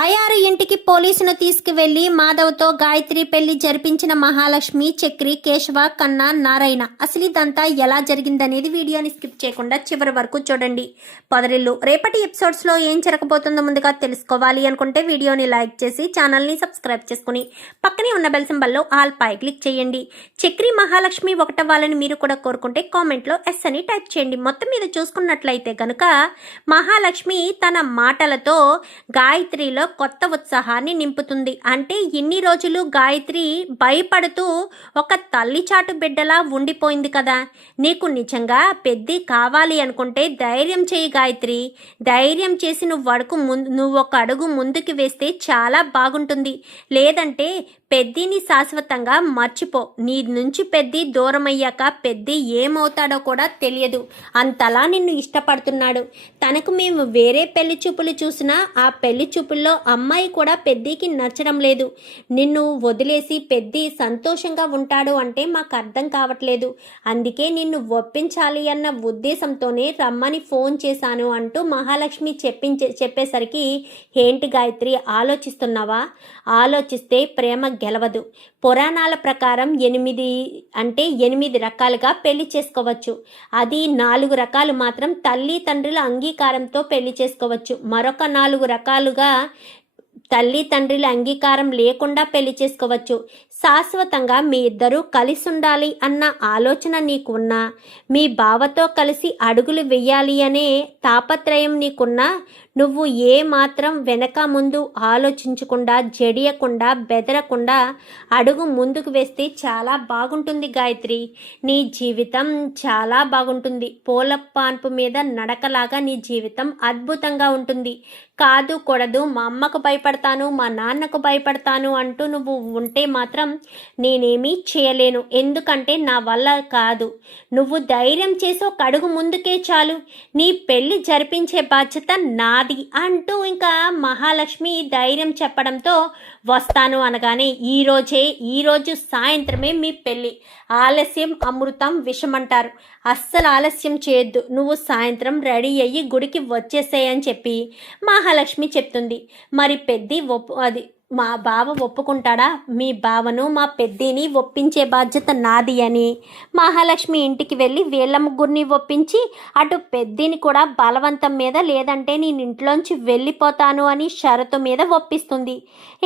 తాయారు ఇంటికి పోలీసును తీసుకువెళ్లి మాధవ్తో గాయత్రి పెళ్లి జరిపించిన మహాలక్ష్మి, చక్రి, కేశవ, కన్నా, నారాయణ. అసలు ఇదంతా ఎలా జరిగిందనేది వీడియోని స్కిప్ చేయకుండా చివరి వరకు చూడండి. పొదరిల్లు రేపటి ఎపిసోడ్స్లో ఏం జరగబోతుందో ముందుగా తెలుసుకోవాలి అనుకుంటే వీడియోని లైక్ చేసి ఛానల్ని సబ్స్క్రైబ్ చేసుకుని పక్కనే ఉన్న బెల్ సింబల్లో ఆల్ పై క్లిక్ చేయండి. చక్రి, మహాలక్ష్మి ఒకటవ్వాలని మీరు కూడా కోరుకుంటే కామెంట్లో ఎస్ అని టైప్ చేయండి. మొత్తం మీద చూసుకున్నట్లయితే కనుక మహాలక్ష్మి తన మాటలతో గాయత్రిలో కొత్త ఉత్సాహాన్ని నింపుతుంది. అంటే ఇన్ని రోజులు గాయత్రి భయపడుతూ ఒక తల్లి చాటు బిడ్డలా ఉండిపోయింది కదా. నీకు నిజంగా పెద్ది కావాలి అనుకుంటే ధైర్యం చేయి గాయత్రి. ధైర్యం చేసి నువ్వు ఒక అడుగు ముందుకు వేస్తే చాలా బాగుంటుంది. లేదంటే పెద్దిని శాశ్వతంగా మర్చిపో. నీ నుంచి పెద్ది దూరమయ్యాక పెద్ది ఏమవుతాడో కూడా తెలియదు. అంతలా నిన్ను ఇష్టపడుతున్నాడు. తనకు మేము వేరే పెళ్లి చూపులు చూసినా ఆ పెళ్లి చూపుల్లో అమ్మాయి కూడా పెద్దికి నచ్చడం లేదు. నిన్ను వదిలేసి పెద్ది సంతోషంగా ఉంటాడు అంటే మాకు అర్థం కావట్లేదు. అందుకే నిన్ను ఒప్పించాలి అన్న ఉద్దేశంతోనే రమ్మని ఫోన్ చేశాను అంటూ మహాలక్ష్మి చెప్పేసరికి ఏంటి గాయత్రి ఆలోచిస్తున్నావా? ఆలోచిస్తే ప్రేమ గెలవదు. పురాణాల ప్రకారం 8 రకాలుగా పెళ్లి చేసుకోవచ్చు. అది 4 రకాలు మాత్రం తల్లి తండ్రుల అంగీకారంతో పెళ్లి చేసుకోవచ్చు. మరొక 4 రకాలుగా తల్లి తండ్రుల అంగీకారం లేకుండా పెళ్లి చేసుకోవచ్చు. శాశ్వతంగా మీ ఇద్దరూ కలిసి ఉండాలి అన్న ఆలోచన నీకున్నా, మీ బావతో కలిసి అడుగులు వెయ్యాలి అనే తాపత్రయం నీకున్నా, నువ్వు ఏ మాత్రం వెనక ముందు ఆలోచించకుండా, జడియకుండా, బెదరకుండా అడుగు ముందుకు వేస్తే చాలా బాగుంటుంది గాయత్రి. నీ జీవితం చాలా బాగుంటుంది. పూలపాన్పు మీద నడకలాగా నీ జీవితం అద్భుతంగా ఉంటుంది. కాదు కూడదు, మా అమ్మకు భయపడతాను, మా నాన్నకు భయపడతాను అంటూ నువ్వు ఉంటే మాత్రం నేనేమీ చేయలేను. ఎందుకంటే నా వల్ల కాదు. నువ్వు ధైర్యం చేసి ఒక అడుగు ముందుకే చాలు. నీ పెళ్లి జరిపించే బాధ్యత నాది అంటూ ఇంకా మహాలక్ష్మి ధైర్యం చెప్పడంతో వస్తాను అనగానే ఈరోజు సాయంత్రమే మీ పెళ్ళి. ఆలస్యం అమృతం విషమంటారు. అస్సలు ఆలస్యం చేయొద్దు. నువ్వు సాయంత్రం రెడీ అయ్యి గుడికి వచ్చేసేయని చెప్పి మహాలక్ష్మి చెప్తుంది. మరి పెద్ది మా బావ ఒప్పుకుంటాడా? మీ బావను మా పెద్దిని ఒప్పించే బాధ్యత నాది అని మహాలక్ష్మి ఇంటికి వెళ్ళి వీళ్ళ ముగ్గురిని ఒప్పించి అటు పెద్దిని కూడా బలవంతం మీద, లేదంటే నేను ఇంట్లోంచి వెళ్ళిపోతాను అని షరతు మీద ఒప్పిస్తుంది.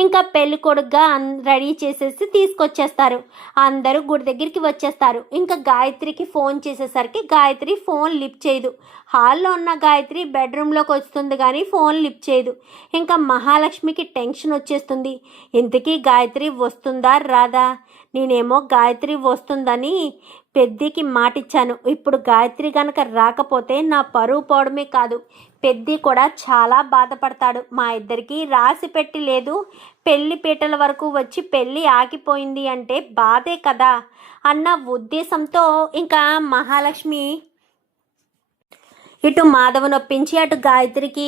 ఇంకా పెళ్లి కొడుకుగా రెడీ చేసేసి తీసుకొచ్చేస్తారు. అందరూ గుడి దగ్గరికి వచ్చేస్తారు. ఇంకా గాయత్రికి ఫోన్ చేసేసరికి గాయత్రి ఫోన్ లిఫ్ట్ చేయదు. హాల్లో ఉన్న గాయత్రి బెడ్రూమ్లోకి వస్తుంది కానీ ఫోన్ లిఫ్ట్ చేయదు. ఇంకా మహాలక్ష్మికి టెన్షన్ వచ్చేస్తుంది. ఇంతకీ గాయత్రి వస్తుందా రాదా? నేనేమో గాయత్రి వస్తుందని పెద్దికి మాటిచ్చాను. ఇప్పుడు గాయత్రి గనక రాకపోతే నా పరువు పోవడమే కాదు, పెద్ది కూడా చాలా బాధపడతాడు. మా ఇద్దరికి రాసి పెట్టి లేదు, పెళ్లి పీటల వరకు వచ్చి పెళ్ళి ఆగిపోయింది అంటే బాధే కదా అన్న ఉద్దేశంతో ఇంకా మహాలక్ష్మి ఇటు మాధవ్ నొప్పించి అటు గాయత్రికి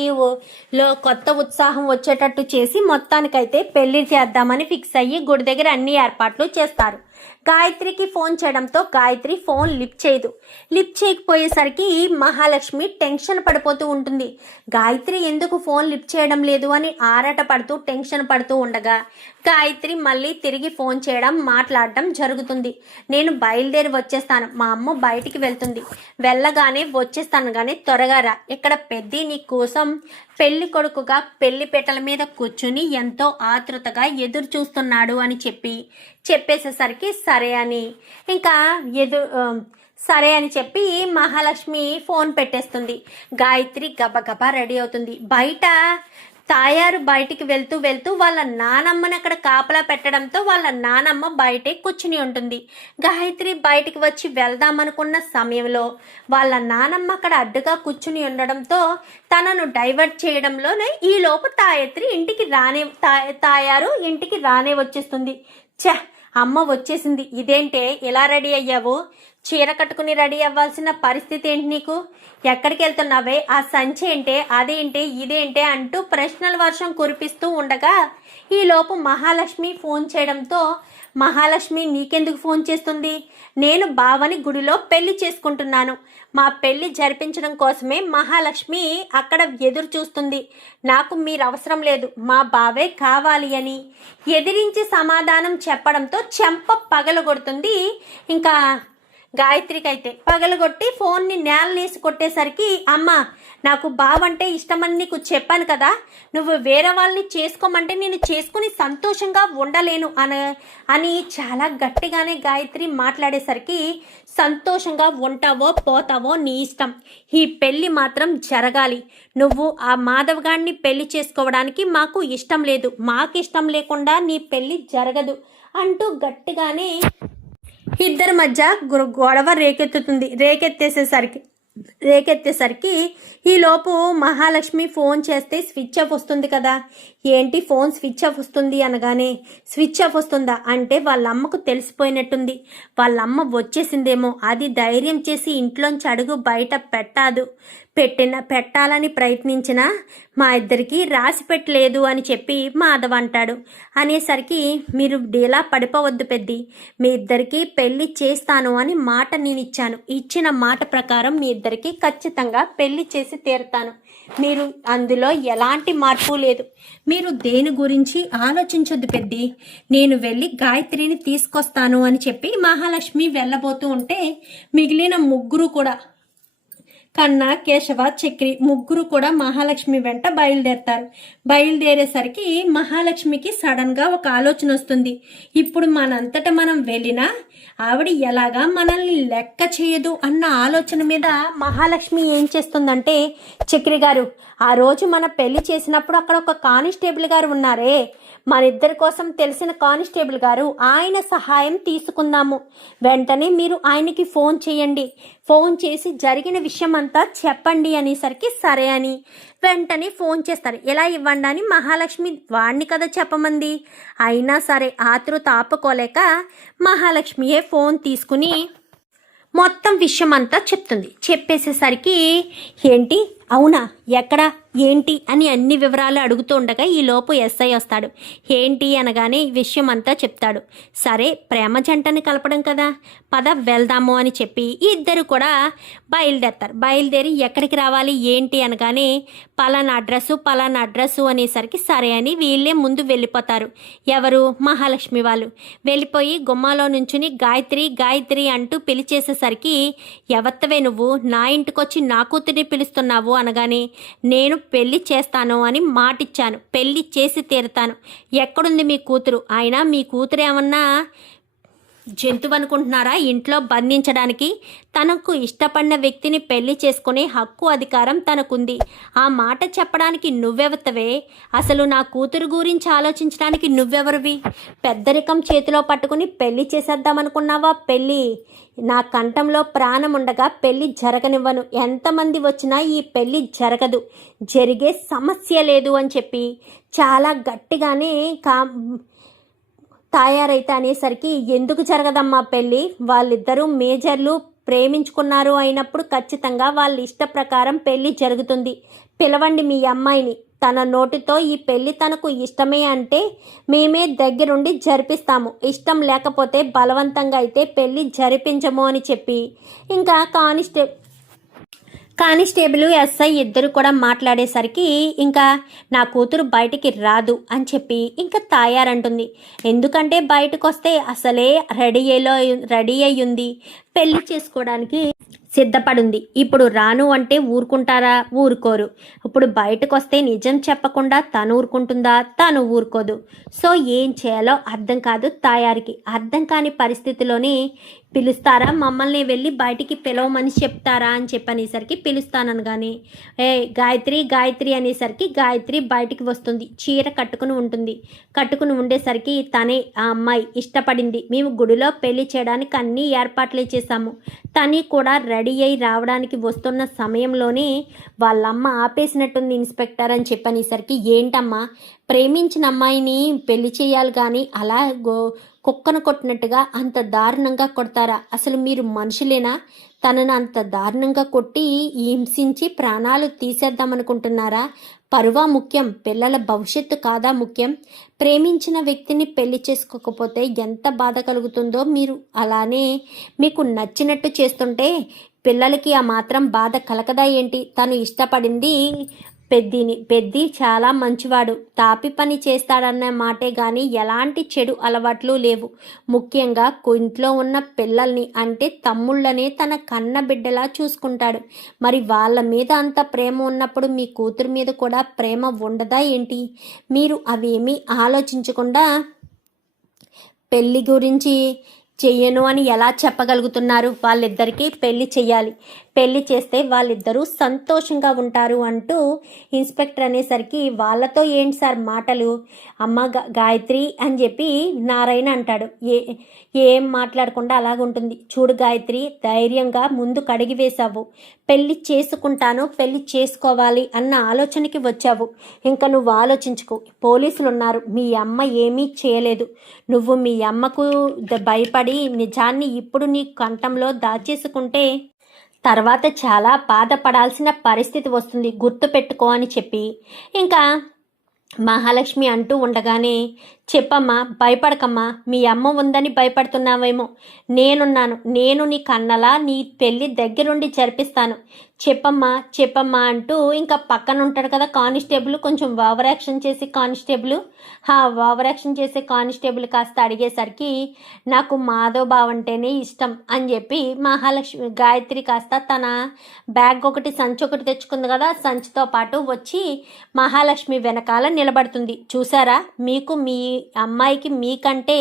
కొత్త ఉత్సాహం వచ్చేటట్టు చేసి మొత్తానికైతే పెళ్లి చేద్దామని ఫిక్స్ అయ్యి గుడి దగ్గర అన్ని ఏర్పాట్లు చేస్తారు. గాయత్రికి ఫోన్ చేయడంతో గాయత్రి ఫోన్ లిఫ్ట్ చేయదు. లిఫ్ట్ చేయకపోయేసరికి మహాలక్ష్మి టెన్షన్ పడిపోతూ ఉంటుంది. గాయత్రి ఎందుకు ఫోన్ లిఫ్ట్ చేయడం లేదు అని ఆరాట పడుతూ టెన్షన్ పడుతూ ఉండగా గాయత్రి మళ్ళీ తిరిగి ఫోన్ చేయడం, మాట్లాడడం జరుగుతుంది. నేను బయలుదేరి వచ్చేస్తాను, మా అమ్మ బయటికి వెళ్తుంది, వెళ్ళగానే వచ్చేస్తాను కానీ త్వరగా రా. ఇక్కడ పెద్ది నీ కోసం పెళ్లి కొడుకుగా పెళ్లి పీటల మీద కూర్చుని ఎంతో ఆతృతగా ఎదురు చూస్తున్నాడు అని చెప్పేసేసరికి సరే అని చెప్పి మహాలక్ష్మి ఫోన్ పెట్టేస్తుంది. గాయత్రి గబగబా రెడీ అవుతుంది. బయట తాయారు బయటికి వెళ్తూ వాళ్ళ నానమ్మని అక్కడ కాపలా పెట్టడంతో వాళ్ళ నానమ్మ బయటే కూర్చుని ఉంటుంది. గాయత్రి బయటికి వచ్చి వెళ్దామనుకున్న సమయంలో వాళ్ళ నానమ్మ అక్కడ అడ్డుగా కూర్చుని ఉండడంతో తనను డైవర్ట్ చేయడంలోనే ఈలోపు తాయారు ఇంటికి రానే వచ్చేస్తుంది. అమ్మ వచ్చేసింది, ఇదేంటే ఇలా రెడీ అయ్యావు? చీర కట్టుకుని రెడీ అవ్వాల్సిన పరిస్థితి ఏంటి నీకు? ఎక్కడికి వెళ్తున్నావే? ఆ సంచి ఏంటే, అదేంటి, ఇదేంటే అంటూ ప్రశ్నల వర్షం కురిపిస్తూ ఉండగా ఈలోపు మహాలక్ష్మి ఫోన్ చేయడంతో, మహాలక్ష్మి నీకెందుకు ఫోన్ చేస్తుంది? నేను బావని గుడిలో పెళ్లి చేసుకుంటున్నాను. మా పెళ్లి జరిపించడం కోసమే మహాలక్ష్మి అక్కడ ఎదురు చూస్తుంది. నాకు మీరు అవసరం లేదు, మా బావే కావాలి అని ఎదిరించి సమాధానం చెప్పడంతో చెంప పగలగొడుతుంది. ఇంకా గాయత్రికైతే పగలగొట్టి ఫోన్ని నేలనేసి కొట్టేసరికి, అమ్మ నాకు బావంటే ఇష్టమని నీకు చెప్పాను కదా, నువ్వు వేరే వాళ్ళని చేసుకోమంటే నేను చేసుకుని సంతోషంగా ఉండలేను అని చాలా గట్టిగానే గాయత్రి మాట్లాడేసరికి, సంతోషంగా ఉంటావో పోతావో నీ ఇష్టం, ఈ పెళ్ళి మాత్రం జరగాలి. నువ్వు ఆ మాధవ్ గారిని పెళ్లి చేసుకోవడానికి మాకు ఇష్టం లేదు, మాకు ఇష్టం లేకుండా నీ పెళ్ళి జరగదు అంటూ గట్టిగానే ఇద్దరి మధ్య గొడవ రేకెత్తేసరికి ఈలోపు మహాలక్ష్మి ఫోన్ చేస్తే స్విచ్ ఆఫ్ వస్తుంది కదా. ఏంటి ఫోన్ స్విచ్ ఆఫ్ వస్తుంది అనగానే, స్విచ్ ఆఫ్ వస్తుందా అంటే వాళ్ళ అమ్మకు తెలిసిపోయినట్టుంది. వాళ్ళ అమ్మ వచ్చేసిందేమో, అది ధైర్యం చేసి ఇంట్లోంచి అడుగు బయట పెట్టాలని ప్రయత్నించినా మా ఇద్దరికి రాసి పెట్టలేదు అని చెప్పి మాధవ్ అంటాడు. అనేసరికి, మీరు డీలా పడిపోవద్దు పెద్ది, మీ ఇద్దరికి పెళ్లి చేస్తాను అని మాట నేను ఇచ్చాను. ఇచ్చిన మాట ప్రకారం మీ ఇద్దరికి ఖచ్చితంగా పెళ్లి చేసి తీరుతాను. మీరు అందులో ఎలాంటి మార్పు లేదు. మీరు దేని గురించి ఆలోచించొద్దు పెద్ది, నేను వెళ్ళి గాయత్రిని తీసుకొస్తాను అని చెప్పి మహాలక్ష్మి వెళ్ళబోతూ ఉంటే, మిగిలిన ముగ్గురు కూడా కన్నా, కేశవ, చక్రి ముగ్గురు కూడా మహాలక్ష్మి వెంట బయలుదేరతారు. బయలుదేరేసరికి మహాలక్ష్మికి సడన్ గా ఒక ఆలోచన వస్తుంది. ఇప్పుడు మనంతట మనం వెళ్ళినా ఆవిడ ఎలాగా మనల్ని లెక్క చేయదు అన్న ఆలోచన మీద మహాలక్ష్మి ఏం చేస్తుందంటే, చక్రి గారు, ఆ రోజు మన పెళ్లి చేసినప్పుడు అక్కడ ఒక కానిస్టేబుల్ గారు ఉన్నారే, మన ఇద్దరి కోసం తెలిసిన కానిస్టేబుల్ గారు, ఆయన సహాయం తీసుకుందాము. వెంటనే మీరు ఆయనకి ఫోన్ చేయండి, ఫోన్ చేసి జరిగిన విషయం అంతా చెప్పండి అనేసరికి సరే అని వెంటనే ఫోన్ చేస్తారు. ఎలా ఇవ్వండి అని మహాలక్ష్మి వాడిని కదా చెప్పమంది. అయినా సరే ఆతృత ఆపుకోలేక మహాలక్ష్మియే ఫోన్ తీసుకుని మొత్తం విషయం అంతా చెప్తుంది. చెప్పేసేసరికి, ఏంటి, అవునా, ఎక్కడ, ఏంటి అని అన్ని వివరాలు అడుగుతూ ఉండగా ఈలోపు ఎస్ఐ వస్తాడు. ఏంటి అనగానే విషయం అంతా చెప్తాడు. సరే, ప్రేమ జంటని కలపడం కదా, పద వెళ్దాము అని చెప్పి ఇద్దరు కూడా బయలుదేరతారు. బయలుదేరి ఎక్కడికి రావాలి ఏంటి అనగానే, పలానా అడ్రస్సు అనేసరికి సరే అని వీళ్ళే ముందు వెళ్ళిపోతారు. ఎవరు? మహాలక్ష్మి వాళ్ళు. వెళ్ళిపోయి గుమ్మాలో నుంచుని గాయత్రి అంటూ పిలిచేసేసరికి, ఎవత్తవే నువ్వు, నా ఇంటికొచ్చి నా కూతురిని పిలుస్తున్నావు అనగానే, నేను పెళ్లి చేస్తాను అని మాటిచ్చాను, పెళ్లి చేసి తీరుతాను. ఎక్కడుంది మీ కూతురు? అయినా మీ కూతురు ఏమన్నా జంతువు అనుకుంటున్నారా ఇంట్లో బంధించడానికి? తనకు ఇష్టపడిన వ్యక్తిని పెళ్లి చేసుకునే హక్కు అధికారం తనకుంది. ఆ మాట చెప్పడానికి నువ్వెవతవే? అసలు నా కూతురు గురించి ఆలోచించడానికి నువ్వెవరివి? పెద్దరికం చేతిలో పట్టుకుని పెళ్లి చేసేద్దామనుకున్నావా? పెళ్ళి నా కంఠంలో ప్రాణం ఉండగా పెళ్లి జరగనివ్వను. ఎంతమంది వచ్చినా ఈ పెళ్లి జరగదు, జరిగే సమస్య లేదు అని చెప్పి చాలా గట్టిగానే తయారైతే అనేసరికి, ఎందుకు జరగదమ్మా పెళ్ళి? వాళ్ళిద్దరూ మేజర్లు, ప్రేమించుకున్నారు అయినప్పుడు ఖచ్చితంగా వాళ్ళ ఇష్ట ప్రకారం పెళ్లి జరుగుతుంది. పిలవండి మీ అమ్మాయిని, తన నోటితో ఈ పెళ్లి తనకు ఇష్టమే అంటే మేమే దగ్గరుండి జరిపిస్తాము, ఇష్టం లేకపోతే బలవంతంగా అయితే పెళ్లి జరిపించము అని చెప్పి ఇంకా కానిస్టేబుల్ ఎస్ఐ ఇద్దరు కూడా మాట్లాడేసరికి, ఇంకా నా కూతురు బయటికి రాదు అని చెప్పి ఇంకా తయారంటుంది. ఎందుకంటే బయటకు వస్తే అసలే రెడీ అయ్యింది, పెళ్లి చేసుకోవడానికి సిద్ధపడింది. ఇప్పుడు రాను అంటే ఊరుకుంటారా? ఊరుకోరు. ఇప్పుడు బయటకు వస్తే నిజం చెప్పకుండా తను ఊరుకుంటుందా? తను ఊరుకోదు. సో ఏం చేయాలో అర్థం కాదు తయారికి. అర్థం కాని పరిస్థితిలోనే, పిలుస్తారా, మమ్మల్ని వెళ్ళి బయటికి పిలవమని చెప్తారా అని చెప్పనేసరికి పిలుస్తాననగానే, గాయత్రి అనేసరికి గాయత్రి బయటికి వస్తుంది. చీర కట్టుకుని ఉండేసరికి, తనే ఆ అమ్మాయి ఇష్టపడింది, మేము గుడిలో పెళ్లి చేయడానికి అన్ని ఏర్పాట్లే చేశాము. తని కూడా రెడీ అయి రావడానికి వస్తున్న సమయంలోనే వాళ్ళమ్మ ఆపేసినట్టుంది ఇన్స్పెక్టర్ అని చెప్పనేసరికి, ఏంటమ్మా ప్రేమించిన అమ్మాయిని పెళ్లి చేయాలి కానీ అలా కుక్కను కొట్టినట్టుగా అంత దారుణంగా కొడతారా? అసలు మీరు మనుషులేనా? తనను అంత దారుణంగా కొట్టి హింసించి ప్రాణాలు తీసేద్దామనుకుంటున్నారా? పరువా ముఖ్యం, పిల్లల భవిష్యత్తు కాదా ముఖ్యం? ప్రేమించిన వ్యక్తిని పెళ్లి చేసుకోకపోతే ఎంత బాధ కలుగుతుందో మీరు అలానే మీకు నచ్చినట్టు చేస్తుంటే పిల్లలకి ఆ మాత్రం బాధ కలగదా ఏంటి? తను ఇష్టపడింది పెద్ది చాలా మంచివాడు, తాపి పని చేస్తాడన్న మాటే గాని ఎలాంటి చెడు అలవాట్లు లేవు. ముఖ్యంగా ఇంట్లో ఉన్న పిల్లల్ని అంటే తమ్ముళ్ళనే తన కన్న బిడ్డలా చూసుకుంటాడు. మరి వాళ్ళ మీద అంత ప్రేమ ఉన్నప్పుడు మీ కూతురు మీద కూడా ప్రేమ ఉండదా ఏంటి? మీరు అవేమీ ఆలోచించకుండా పెళ్లి గురించి చెయ్యను అని ఎలా చెప్పగలుగుతున్నారు? వాళ్ళిద్దరికీ పెళ్లి చెయ్యాలి, పెళ్లి చేస్తే వాళ్ళిద్దరూ సంతోషంగా ఉంటారు అంటూ ఇన్స్పెక్టర్ అనేసరికి వాళ్ళతో ఏంటి సార్ మాటలు, అమ్మ గాయత్రి అని చెప్పి నారాయణ అంటాడు. ఏం మాట్లాడకుండా అలాగుంటుంది. చూడు గాయత్రి, ధైర్యంగా ముందు కడిగి వేశావు, పెళ్లి చేసుకుంటాను, పెళ్లి చేసుకోవాలి అన్న ఆలోచనకి వచ్చావు. ఇంకా నువ్వు ఆలోచించుకో, పోలీసులు ఉన్నారు, మీ అమ్మ ఏమీ చేయలేదు. నువ్వు మీ అమ్మకు భయపడి నిజాన్ని ఇప్పుడు నీ కంఠంలో దాచేసుకుంటే తర్వాత చాలా బాధపడాల్సిన పరిస్థితి వస్తుంది, గుర్తుపెట్టుకో అని చెప్పి ఇంకా మహాలక్ష్మి అంటూ ఉండగానే, చెప్పమ్మా, భయపడకమ్మా, మీ అమ్మ ఉందని భయపడుతున్నావేమో, నేనున్నాను, నేను నీ కన్నలా నీ పెళ్ళి దగ్గరుండి జరిపిస్తాను, చెప్పమ్మా అంటూ ఇంకా పక్కన ఉంటాడు కదా కానిస్టేబుల్, కొంచెం ఓవర్ యాక్షన్ చేసి ఓవర్ యాక్షన్ చేసే కానిస్టేబుల్ కాస్త అడిగేసరికి నాకు మాధవ్ బావ అంటేనే ఇష్టం అని చెప్పి మహాలక్ష్మి గాయత్రి కాస్త తన బ్యాగ్ ఒకటి సంచి ఒకటి తెచ్చుకుంది కదా, సంచితో పాటు వచ్చి మహాలక్ష్మి వెనకాల నిలబడుతుంది. చూసారా, మీకు మీ అమ్మాయికి మీకంటే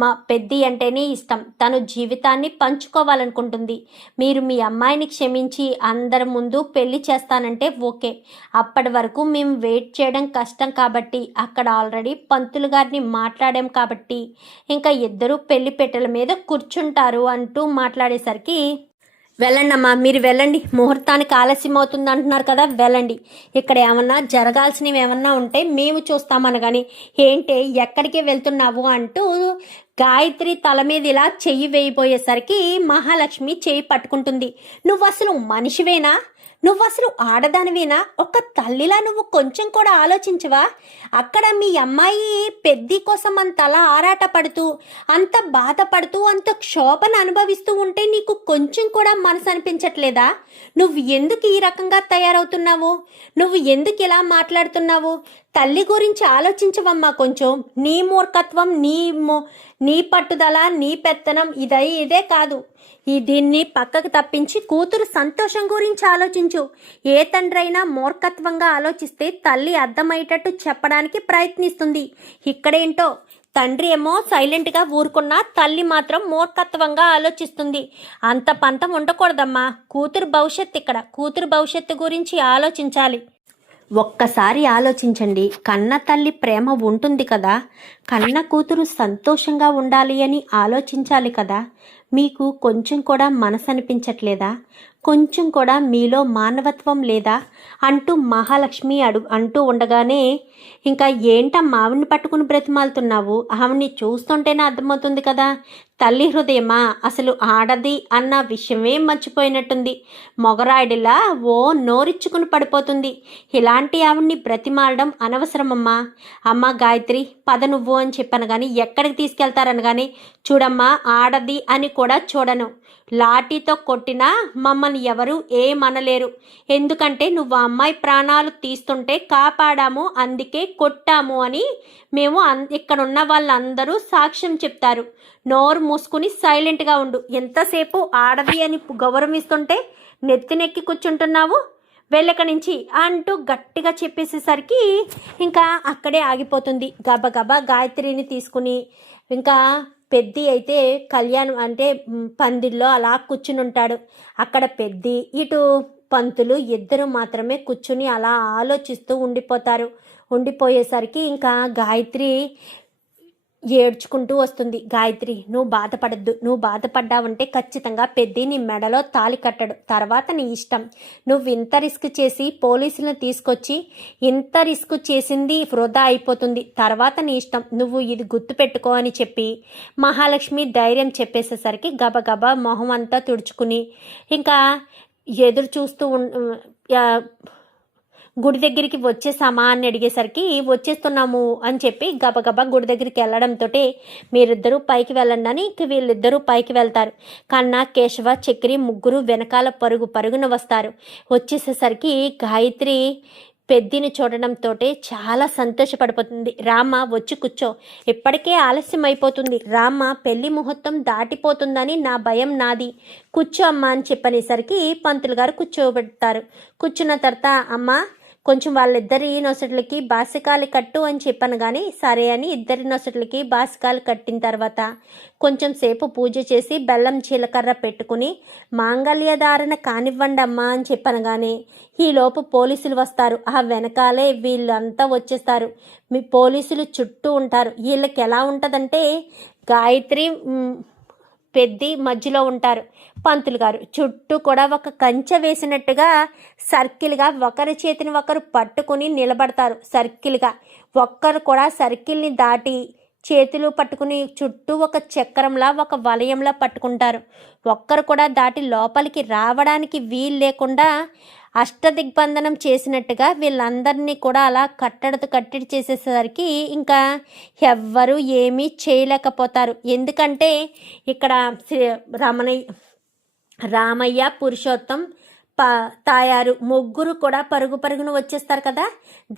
మా పెద్ది అంటేనే ఇష్టం, తను జీవితాన్ని పంచుకోవాలనుకుంటుంది. మీరు మీ అమ్మాయిని క్షమించి అందరి ముందు పెళ్లి చేస్తానంటే ఓకే, అప్పటి వరకు మేము వెయిట్ చేయడం కష్టం కాబట్టి అక్కడ ఆల్రెడీ పంతులు గారిని మాట్లాడాం కాబట్టి ఇంకా ఇద్దరు పెళ్లి పెట్టెల మీద కూర్చుంటారు అంటూ మాట్లాడేసరికి, వెళ్ళండి అమ్మా, మీరు వెళ్ళండి, ముహూర్తానికి ఆలస్యం అవుతుంది అంటున్నారు కదా, వెళ్ళండి, ఇక్కడ ఏమన్నా జరగాల్సినవి ఏమన్నా ఉంటే మేము చూస్తామనగాని ఏంటి ఎక్కడికి వెళ్తున్నావు అంటూ గాయత్రి తల మీద ఇలా చెయ్యి వేయబోయేసరికి మహాలక్ష్మి చెయ్యి పట్టుకుంటుంది. నువ్వు అసలు మనిషివేనా? నువ్వు అసలు ఆడదానివేనా? ఒక తల్లిలా నువ్వు కొంచెం కూడా ఆలోచించవా? అక్కడ మీ అమ్మాయి పెద్ది కోసం అంతలా ఆరాటపడుతూ అంత బాధపడుతూ అంత క్షోభను అనుభవిస్తూ ఉంటే నీకు కొంచెం కూడా మనసు అనిపించట్లేదా? నువ్వు ఎందుకు ఈ రకంగా తయారవుతున్నావు? నువ్వు ఎందుకు ఇలా మాట్లాడుతున్నావు? తల్లి గురించి ఆలోచించవమ్మా కొంచెం. నీ మూర్ఖత్వం, నీ పట్టుదల, నీ పెత్తనం ఇదే కాదు. దీన్ని పక్కకు తప్పించి కూతురు సంతోషం గురించి ఆలోచించు. ఏ తండ్రైనా మూర్ఖత్వంగా ఆలోచిస్తే తల్లి అర్థమయ్యేటట్టు చెప్పడానికి ప్రయత్నిస్తుంది. ఇక్కడేంటో తండ్రి ఏమో సైలెంట్గా ఊరుకున్నా తల్లి మాత్రం మూర్ఖత్వంగా ఆలోచిస్తుంది. అంత పంతం ఉండకూడదమ్మా. కూతురు భవిష్యత్తు గురించి ఆలోచించాలి. ఒక్కసారి ఆలోచించండి, కన్న తల్లి ప్రేమ ఉంటుంది కదా, కన్న కూతురు సంతోషంగా ఉండాలి అని ఆలోచించాలి కదా. మీకు కొంచెం కూడా మనసు అనిపించట్లేదా? కొంచెం కూడా మీలో మానవత్వం లేదా అంటూ మహాలక్ష్మి అంటూ ఉండగానే, ఇంకా ఏంటమ్మా ఆవిడ్ని పట్టుకుని బ్రతిమాలుతున్నావు? ఆవిడ్ని చూస్తుంటేనే అర్థమవుతుంది కదా, తల్లి హృదయమా అసలు ఆడది అన్న విషయమే మర్చిపోయినట్టుంది. మొగరాయిడిలా నోరిచ్చుకుని పడిపోతుంది. ఇలాంటి ఆవిడ్ని బ్రతిమాలడం అనవసరమమ్మా. అమ్మ గాయత్రి, పద నువ్వు అని చెప్పాను కానీ ఎక్కడికి తీసుకెళ్తారని కానీ, చూడమ్మా, ఆడది అని కూడా చూడను, లాఠీతో కొట్టినా మమ్మల్ని ఎవరు ఏమనలేరు. ఎందుకంటే నువ్వు అమ్మాయి ప్రాణాలు తీస్తుంటే కాపాడాము, అందుకే కొట్టాము అని మేము ఇక్కడున్న వాళ్ళందరూ సాక్ష్యం చెప్తారు. నోరు మూసుకుని సైలెంట్గా ఉండు. ఎంతసేపు ఆడది అని గౌరవిస్తుంటే నెత్తినెక్కి కూర్చుంటున్నావు, వెళ్ళక నుంచి అంటూ గట్టిగా చెప్పేసేసరికి ఇంకా అక్కడే ఆగిపోతుంది. గబగబా గాయత్రిని తీసుకుని ఇంకా పెద్ది అయితే కళ్యాణం అంటే పందిల్లో అలా కూర్చుని ఉంటాడు. అక్కడ పెద్ది, ఇటు పంతులు ఇద్దరు మాత్రమే కూర్చుని అలా ఆలోచిస్తూ ఉండిపోతారు. ఉండిపోయేసరికి ఇంకా గాయత్రి ఏడ్చుకుంటూ వస్తుంది. గాయత్రి, నువ్వు బాధపడద్దు, నువ్వు బాధపడ్డావంటే ఖచ్చితంగా పెద్ది నీ మెడలో తాళి కట్టడు, తర్వాత నీ ఇష్టం. నువ్వు ఇంత రిస్క్ చేసి పోలీసులను తీసుకొచ్చి ఇంత రిస్క్ చేసింది వృధా అయిపోతుంది, తర్వాత నీ ఇష్టం, నువ్వు ఇది గుర్తు పెట్టుకో అని చెప్పి మహాలక్ష్మి ధైర్యం చెప్పేసేసరికి గబగబా మొహం అంతా తుడుచుకుని ఇంకా ఎదురు చూస్తూ గుడి దగ్గరికి వచ్చేసామా అని అడిగేసరికి వచ్చేస్తున్నాము అని చెప్పి గబగబా గుడి దగ్గరికి వెళ్ళడంతో మీరిద్దరూ పైకి వెళ్ళండి అని వీళ్ళిద్దరూ పైకి వెళ్తారు. కన్నా, కేశవ, చక్రి ముగ్గురు వెనకాల పరుగున వస్తారు. వచ్చేసేసరికి గాయత్రి పెద్దిని చూడడంతో చాలా సంతోషపడిపోతుంది. రామ వచ్చి కూర్చో, ఇప్పటికే ఆలస్యం అయిపోతుంది, రామ పెళ్లి ముహూర్తం దాటిపోతుందని నా భయం నాది, కూర్చో అమ్మ అని చెప్పనేసరికి పంతులు గారు కూర్చోబెడతారు. కూర్చున్న తర్వాత అమ్మ కొంచెం వాళ్ళిద్దరి నొసట్లకి బాసికాలు కట్టు అని చెప్పాను కానీ సరే అని ఇద్దరి నొసట్లకి బాసికాలు కట్టిన తర్వాత కొంచెం సేపు పూజ చేసి బెల్లం జీలకర్ర పెట్టుకుని మాంగళ్యధారణ కానివ్వండి అమ్మా అని చెప్పాను కానీ ఈలోపు పోలీసులు వస్తారు. ఆ వెనకాలే వీళ్ళంతా వచ్చేస్తారు. మీ పోలీసులు చుట్టూ ఉంటారు. వీళ్ళకి ఎలా ఉంటుందంటే గాయత్రి పెద్ది మధ్యలో ఉంటారు. పంతులు గారు చుట్టూ కూడా ఒక కంచె వేసినట్టుగా సర్కిల్గా ఒకరి చేతిని ఒకరు పట్టుకుని నిలబడతారు. సర్కిల్గా ఒక్కరు కూడా సర్కిల్ని దాటి చేతులు పట్టుకుని చుట్టూ ఒక చక్రంలా ఒక వలయంలా పట్టుకుంటారు. ఒక్కరు కూడా దాటి లోపలికి రావడానికి వీలు లేకుండా అష్టదిగ్బంధనం చేసినట్టుగా వీళ్ళందరినీ కూడా అలా కట్టడి చేసేసరికి ఇంకా ఎవ్వరూ ఏమీ చేయలేకపోతారు. ఎందుకంటే ఇక్కడ రామయ్య, పురుషోత్తం, తాయారు ముగ్గురు కూడా పరుగున వచ్చేస్తారు కదా.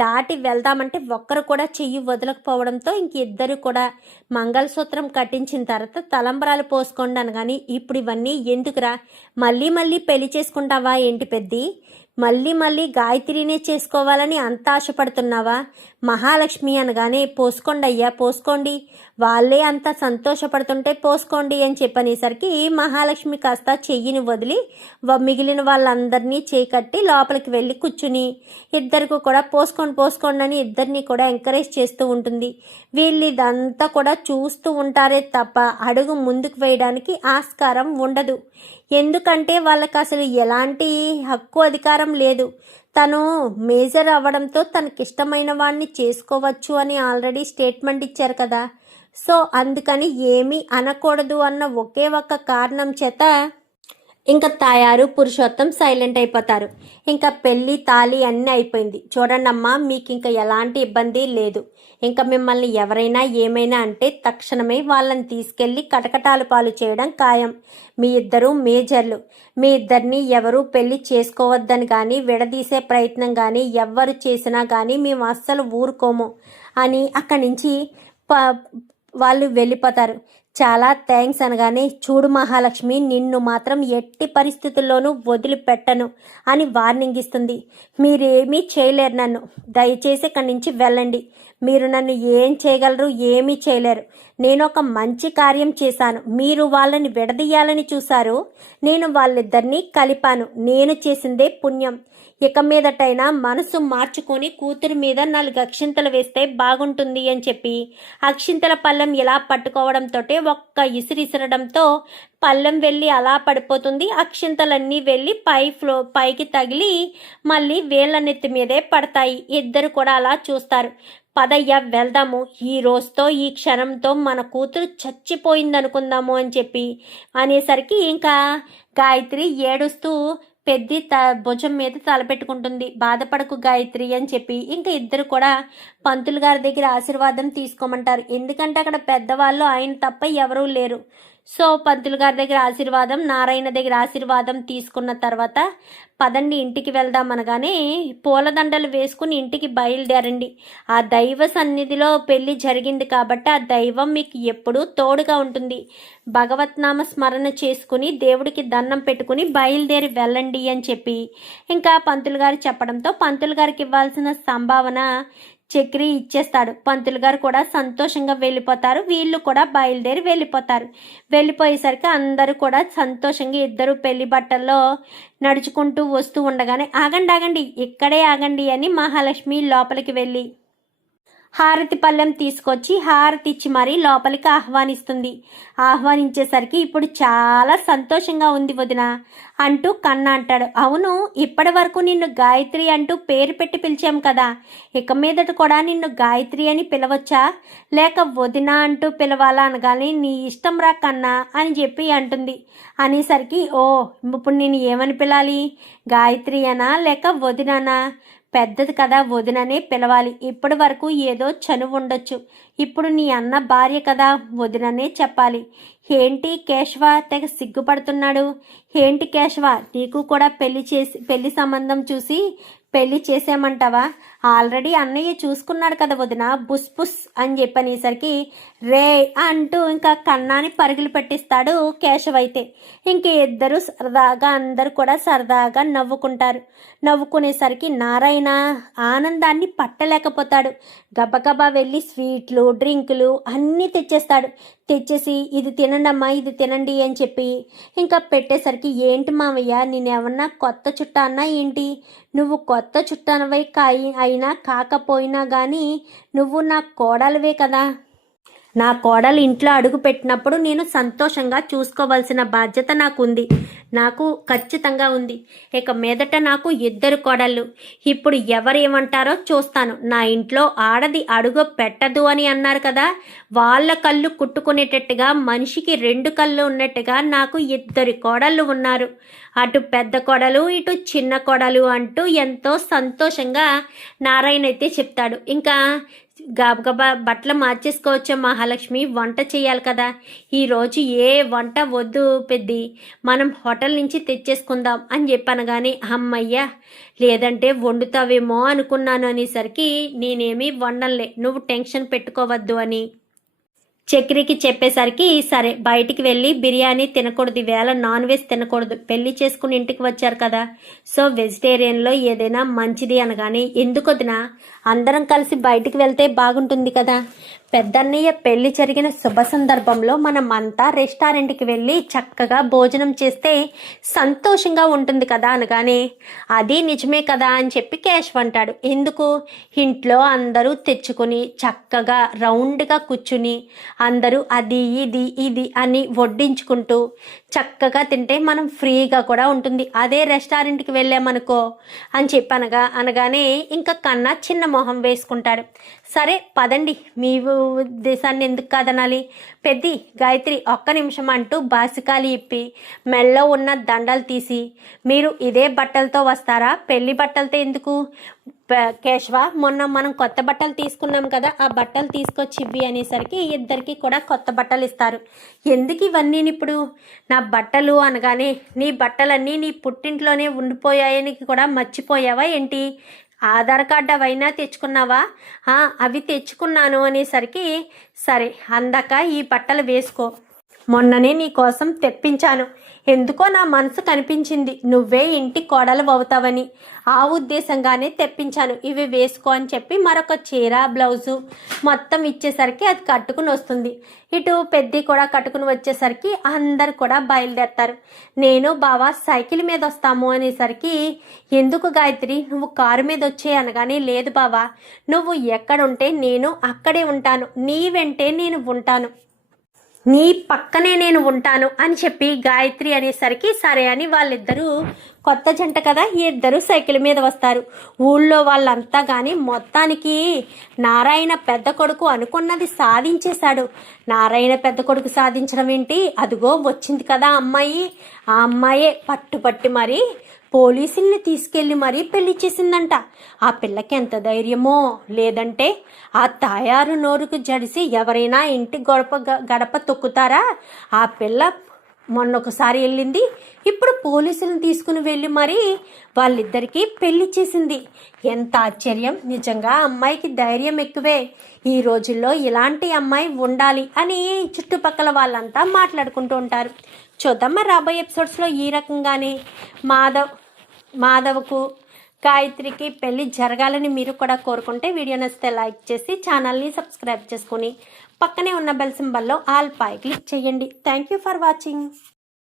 దాటి వెళ్దామంటే ఒక్కరు కూడా చెయ్యి వదలకపోవడంతో ఇంక ఇద్దరు కూడా మంగళసూత్రం కట్టించిన తర్వాత తలంబరాలు పోసుకోండి అనగాని ఇప్పుడు ఇవన్నీ ఎందుకురా, మళ్ళీ పెళ్లి చేసుకుంటావా ఏంటి పెద్ది, మళ్ళీ గాయత్రినే చేసుకోవాలని అంత ఆశపడుతున్నావా, మహాలక్ష్మి అనగానే పోసుకోండి అయ్యా పోసుకోండి, వాళ్ళే అంత సంతోషపడుతుంటే పోసుకోండి అని చెప్పనేసరికి మహాలక్ష్మి కాస్త చెయ్యిని వదిలి మిగిలిన వాళ్ళందరినీ చేయి కట్టి లోపలికి వెళ్ళి కూర్చుని ఇద్దరికి కూడా పోసుకోండి అని ఇద్దరిని కూడా ఎంకరేజ్ చేస్తూ ఉంటుంది. వీళ్ళు ఇదంతా కూడా చూస్తూ ఉంటారే తప్ప అడుగు ముందుకు వేయడానికి ఆస్కారం ఉండదు. ఎందుకంటే వాళ్ళకి అసలు ఎలాంటి హక్కు అధికారం లేదు. తను మేజర్ అవ్వడంతో తనకిష్టమైన వాడిని చేసుకోవచ్చు అని ఆల్రెడీ స్టేట్మెంట్ ఇచ్చారు కదా. సో అందుకని ఏమీ అనకూడదు అన్న ఒకే ఒక్క కారణం చేత ఇంకా తాయారు, పురుషోత్తం సైలెంట్ అయిపోతారు. ఇంకా పెళ్ళి తాళి అన్నీ అయిపోయింది. చూడండి అమ్మా, మీకు ఇంకా ఎలాంటి ఇబ్బంది లేదు. ఇంకా మిమ్మల్ని ఎవరైనా ఏమైనా అంటే తక్షణమే వాళ్ళని తీసుకెళ్ళి కటకటాలు పాలు చేయడం ఖాయం. మీ ఇద్దరు మేజర్లు, మీ ఇద్దరిని ఎవరూ పెళ్లి చేసుకోవద్దని కానీ విడదీసే ప్రయత్నం కానీ ఎవ్వరు చేసినా కానీ మేము అస్సలు ఊరుకోము అని అక్కడి నుంచి వాళ్ళు వెళ్ళిపోతారు. చాలా థ్యాంక్స్ అనగానే చూడు మహాలక్ష్మి, నిన్ను మాత్రం ఎట్టి పరిస్థితుల్లోనూ వదిలిపెట్టను అని వార్నింగ్ ఇస్తుంది. మీరేమీ చేయలేరు నన్ను, దయచేసి ఇక్కడి నుంచి వెళ్ళండి. మీరు నన్ను ఏం చేయగలరు, ఏమీ చేయలేరు. నేను ఒక మంచి కార్యం చేశాను, మీరు వాళ్ళని విడదీయాలని చూశారు, నేను వాళ్ళిద్దరినీ కలిపాను. నేను చేసిందే పుణ్యం. ఇక మీదటైనా మనసు మార్చుకొని కూతురు మీద 4 అక్షింతలు వేస్తే బాగుంటుంది అని చెప్పి అక్షింతల పళ్ళెం ఇలా పట్టుకోవడంతో ఒక్క ఇసిరిసరడంతో పళ్ళెం వెళ్ళి అలా పడిపోతుంది. అక్షింతలన్నీ వెళ్ళి పైకి తగిలి మళ్ళీ వేళ్ళ నెత్తి మీదే పడతాయి. ఇద్దరు కూడా అలా చూస్తారు. పదయ్య వెళ్దాము, ఈ రోజుతో ఈ క్షణంతో మన కూతురు చచ్చిపోయిందనుకుందాము అని చెప్పి అనేసరికి ఇంకా గాయత్రి ఏడుస్తూ పెద్ది భుజం మీద తలపెట్టుకుంటుంది. బాధపడకు గాయత్రి అని చెప్పి ఇంకా ఇద్దరు కూడా పంతులు గారి దగ్గర ఆశీర్వాదం తీసుకోమంటారు. ఎందుకంటే అక్కడ పెద్దవాళ్ళు ఆయన తప్ప ఎవరూ లేరు. సో పంతులు గారి దగ్గర ఆశీర్వాదం, నారాయణ దగ్గర ఆశీర్వాదం తీసుకున్న తర్వాత పదండి ఇంటికి వెళ్దాం అనగానే పూలదండలు వేసుకుని ఇంటికి బయలుదేరండి. ఆ దైవ సన్నిధిలో పెళ్లి జరిగింది కాబట్టి ఆ దైవం మీకు ఎప్పుడూ తోడుగా ఉంటుంది. భగవత్నామ స్మరణ చేసుకుని దేవుడికి దండం పెట్టుకుని బయలుదేరి వెళ్ళండి అని చెప్పి ఇంకా పంతులు గారు చెప్పడంతో పంతులు గారికి ఇవ్వాల్సిన సంభావన చక్రి ఇచ్చేస్తాడు. పంతులు గారు కూడా సంతోషంగా వెళ్ళిపోతారు. వీళ్ళు కూడా బయలుదేరి వెళ్ళిపోతారు. వెళ్ళిపోయేసరికి అందరూ కూడా సంతోషంగా ఇద్దరు పెళ్లి బట్టల్లో నడుచుకుంటూ వస్తూ ఉండగానే ఆగండి ఇక్కడే ఆగండి అని మహాలక్ష్మి లోపలికి వెళ్ళి హారతి పళ్ళెం తీసుకొచ్చి హారతి ఇచ్చి మరీ లోపలికి ఆహ్వానించేసరికి ఇప్పుడు చాలా సంతోషంగా ఉంది వదిన అంటూ కన్న అంటాడు. అవును, ఇప్పటి వరకు నిన్ను గాయత్రి అంటూ పేరు పెట్టి పిలిచాం కదా, ఇక మీదట కూడా నిన్ను గాయత్రి అని పిలవచ్చా, లేక వదిన అంటూ పిలవాలా అనగానే నీ ఇష్టం రా కన్నా అని చెప్పి అంటుంది. అనేసరికి ఓ ఇప్పుడు నేను ఏమని పిలాలి, గాయత్రి అనా లేక వదిననా, పెద్దది కదా వదిననే పిలవాలి, ఇప్పటి వరకు ఏదో చనువు ఉండొచ్చు, ఇప్పుడు నీ అన్న భార్య కదా వదిననే చెప్పాలి. ఏంటి కేశవ తెగ సిగ్గుపడుతున్నాడు, ఏంటి కేశవ నీకు కూడా పెళ్లి సంబంధం చూసి పెళ్లి చేసేయమంటావా, ఆల్రెడీ అన్నయ్య చూసుకున్నాడు కదా వదిన బుస్ బుస్ అని చెప్పనేసరికి రే అంటూ ఇంకా కన్నాని పరుగులు పెట్టిస్తాడు కేశవ్. అయితే ఇంక ఇద్దరు సరదాగా అందరూ కూడా సరదాగా నవ్వుకునేసరికి నారాయణ ఆనందాన్ని పట్టలేకపోతాడు. గబగబా వెళ్ళి స్వీట్లు డ్రింకులు అన్నీ తెచ్చేసి ఇది తినండమ్మా ఇది తినండి అని చెప్పి ఇంకా పెట్టేసరికి ఏంటి మావయ్య నేనేమన్నా కొత్త చుట్టా అన్నా ఏంటి, నువ్వు కొత్త చుట్టానవై అయినా కాకపోయినా కానీ నువ్వు నా కోడలివే కదా, నా కోడలు ఇంట్లో అడుగు పెట్టినప్పుడు నేను సంతోషంగా చూసుకోవాల్సిన బాధ్యత నాకు ఖచ్చితంగా ఉంది. ఇక మీదట నాకు 2 కోడళ్ళు, ఇప్పుడు ఎవరేమంటారో చూస్తాను. నా ఇంట్లో ఆడది అడుగు పెట్టదు అని అన్నారు కదా, వాళ్ళ కళ్ళు కుట్టుకునేటట్టుగా మనిషికి 2 కళ్ళు ఉన్నట్టుగా నాకు 2 కోడళ్ళు ఉన్నారు, అటు పెద్ద కోడలు ఇటు చిన్న కోడలు అంటూ ఎంతో సంతోషంగా నారాయణ అయితే చెప్తాడు. ఇంకా గబగబా బట్టలు మార్చేసుకోవచ్చు మహాలక్ష్మి, వంట చేయాలి కదా, ఈరోజు ఏ వంట వద్దు పెద్ది, మనం హోటల్ నుంచి తెచ్చేసుకుందాం అని చెప్పాను. కానీ అమ్మయ్యా లేదంటే వండుతావేమో అనుకున్నాను అనేసరికి నేనేమీ వండలే, నువ్వు టెన్షన్ పెట్టుకోవద్దు అని చక్రికి చెప్పేసరికి సరే బయటికి వెళ్ళి బిర్యానీ తినకూడదు, ఈవేళ నాన్ వెజ్ తినకూడదు, పెళ్లి చేసుకుని ఇంటికి వచ్చారు కదా, సో వెజిటేరియన్లో ఏదైనా మంచిది అనగానే ఎందుకొదినా అందరం కలిసి బయటికి వెళ్తే బాగుంటుంది కదా, పెద్దన్నయ్య పెళ్లి జరిగిన శుభ సందర్భంలో మనం అంతా రెస్టారెంట్కి వెళ్ళి చక్కగా భోజనం చేస్తే సంతోషంగా ఉంటుంది కదా అనగానే అది నిజమే కదా అని చెప్పి కేశవ్ అంటాడు. ఎందుకు, ఇంట్లో అందరూ తెచ్చుకొని చక్కగా రౌండ్గా కూర్చుని అందరూ అది ఇది అని వడ్డించుకుంటూ చక్కగా తింటే మనం ఫ్రీగా కూడా ఉంటుంది, అదే రెస్టారెంట్కి వెళ్ళామనుకో అని చెప్పి అనగానే ఇంకా కన్నా చిన్న మొహం వేసుకుంటాడు. సరే పదండి, మీ ఉద్దేశాన్ని ఎందుకు కాదనాలి, పెద్ది గాయత్రి ఒక్క నిమిషం అంటూ బాసికాలి ఇప్పి మెళ్ళో ఉన్న దండలు తీసి మీరు ఇదే బట్టలతో వస్తారా, పెళ్లి బట్టలతో ఎందుకు కేశవ మొన్న మనం కొత్త బట్టలు తీసుకున్నాం కదా, ఆ బట్టలు తీసుకొచ్చి ఇవ్వి అనేసరికి ఇద్దరికి కూడా కొత్త బట్టలు ఇస్తారు. ఎందుకు ఇవన్నీ ఇప్పుడు, నా బట్టలు అనగానే నీ బట్టలన్నీ నీ పుట్టింట్లోనే ఉండిపోయాయని కూడా మర్చిపోయావా ఏంటి, ఆధార్ కార్డు అవైనా తెచ్చుకున్నావా, అవి తెచ్చుకున్నాను అనేసరికి సరే అందాక ఈ బట్టలు వేసుకో, మొన్ననే నీ కోసం తెప్పించాను, ఎందుకో నా మనసు కనిపించింది నువ్వే ఇంటి కోడలు అవుతావని, ఆ ఉద్దేశంగానే తెప్పించాను, ఇవి వేసుకో అని చెప్పి మరొక చీర బ్లౌజు మొత్తం ఇచ్చేసరికి అది కట్టుకుని వస్తుంది. ఇటు పెద్ద కూడా కట్టుకుని వచ్చేసరికి అందరు కూడా బయలుదేరతారు. నేను బావా సైకిల్ మీద వస్తాము అనేసరికి ఎందుకు గాయత్రి నువ్వు కారు మీద వచ్చే అనగానే లేదు బావా నువ్వు ఎక్కడుంటే నేను అక్కడే ఉంటాను, నీ వెంటే నేను ఉంటాను, నీ పక్కనే నేను ఉంటాను అని చెప్పి గాయత్రి అనేసరికి సరే అని వాళ్ళిద్దరూ కొత్త జంట కదా ఇద్దరు సైకిల్ మీద వస్తారు. ఊళ్ళో వాళ్ళంతా కానీ మొత్తానికి నారాయణ పెద్ద కొడుకు అనుకున్నది సాధించేశాడు. నారాయణ పెద్ద కొడుకు సాధించడం ఏంటి, అదిగో వచ్చింది కదా అమ్మాయి, ఆ అమ్మాయే పట్టుపట్టి మరి పోలీసుల్ని తీసుకెళ్ళి మరీ పెళ్లి చేసిందంట. ఆ పిల్లకి ఎంత ధైర్యమో, లేదంటే ఆ తాయారు నోరుకు జడిసి ఎవరైనా ఇంటి గడప తొక్కుతారా, ఆ పిల్ల మొన్నొకసారి వెళ్ళింది, ఇప్పుడు పోలీసులను తీసుకుని వెళ్ళి మరి వాళ్ళిద్దరికీ పెళ్లి చేసింది. ఎంత ఆశ్చర్యం, నిజంగా అమ్మాయికి ధైర్యం ఎక్కువే, ఈ రోజుల్లో ఇలాంటి అమ్మాయి ఉండాలి అని చుట్టుపక్కల వాళ్ళంతా మాట్లాడుకుంటూ ఉంటారు. చూద్దాం మరి రాబోయే ఎపిసోడ్స్లో ఈ రకంగానే మాధవ్కు గాయత్రికి పెళ్ళి జరగాలని మీరు కూడా కోరుకుంటే వీడియో నచ్చితే లైక్ చేసి ఛానల్ని సబ్స్క్రైబ్ చేసుకుని పక్కనే ఉన్న బెల్ సింబల్లో ఆల్ పై క్లిక్ చేయండి. Thank you for watching.